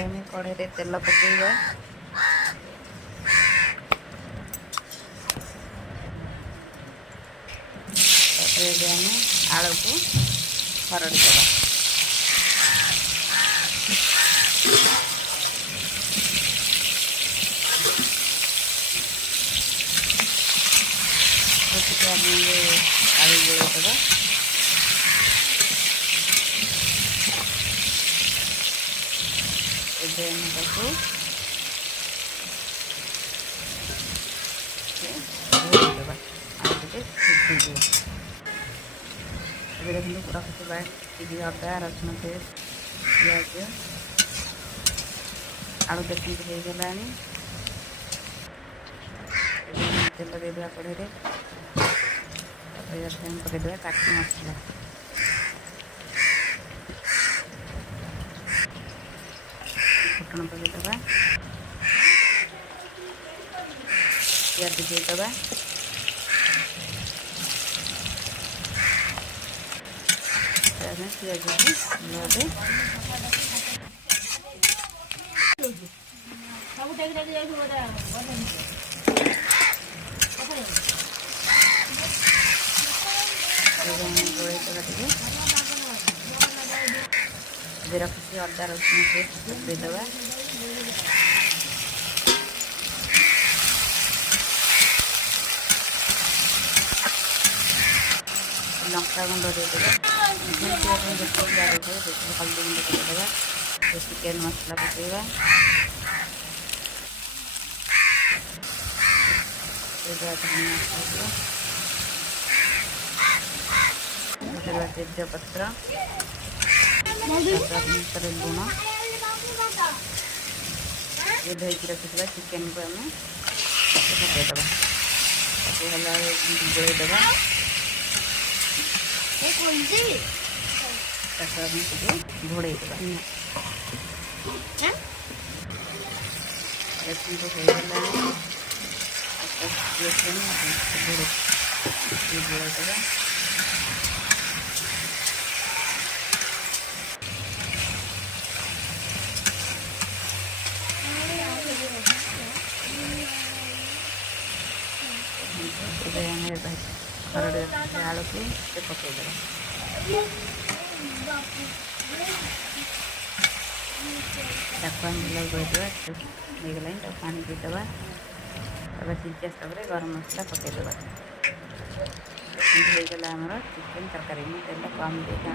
आम कड़े तेल पकेगा आम आलू को हरड़ी देवा आलू गोल देवा देखो पूरा खतवा अदा रसुण पेस्ट पिज आलू देखते हो गला तेल देदेवा कड़े पकईदेवा काटी मसला फुटण पकईदेवा पिज देदेवा पिज रखी अदा रसुण पेस्ट देदेवा लंका गुंड देदेवा हल्दी गुंड देदेवा चिकेन मसला पकेवा धनिया तेजपत्र लुण ये धोई रखी चिकेन को आम पकईदेवा गोलैदेवा घोड़े घोड़े हरड़े आलू को पकईदेवा गला पानी पीदेवा सिझा स्टव गरम मसला पकईदेवा गला चिकेन तरकारी तेल कम देखे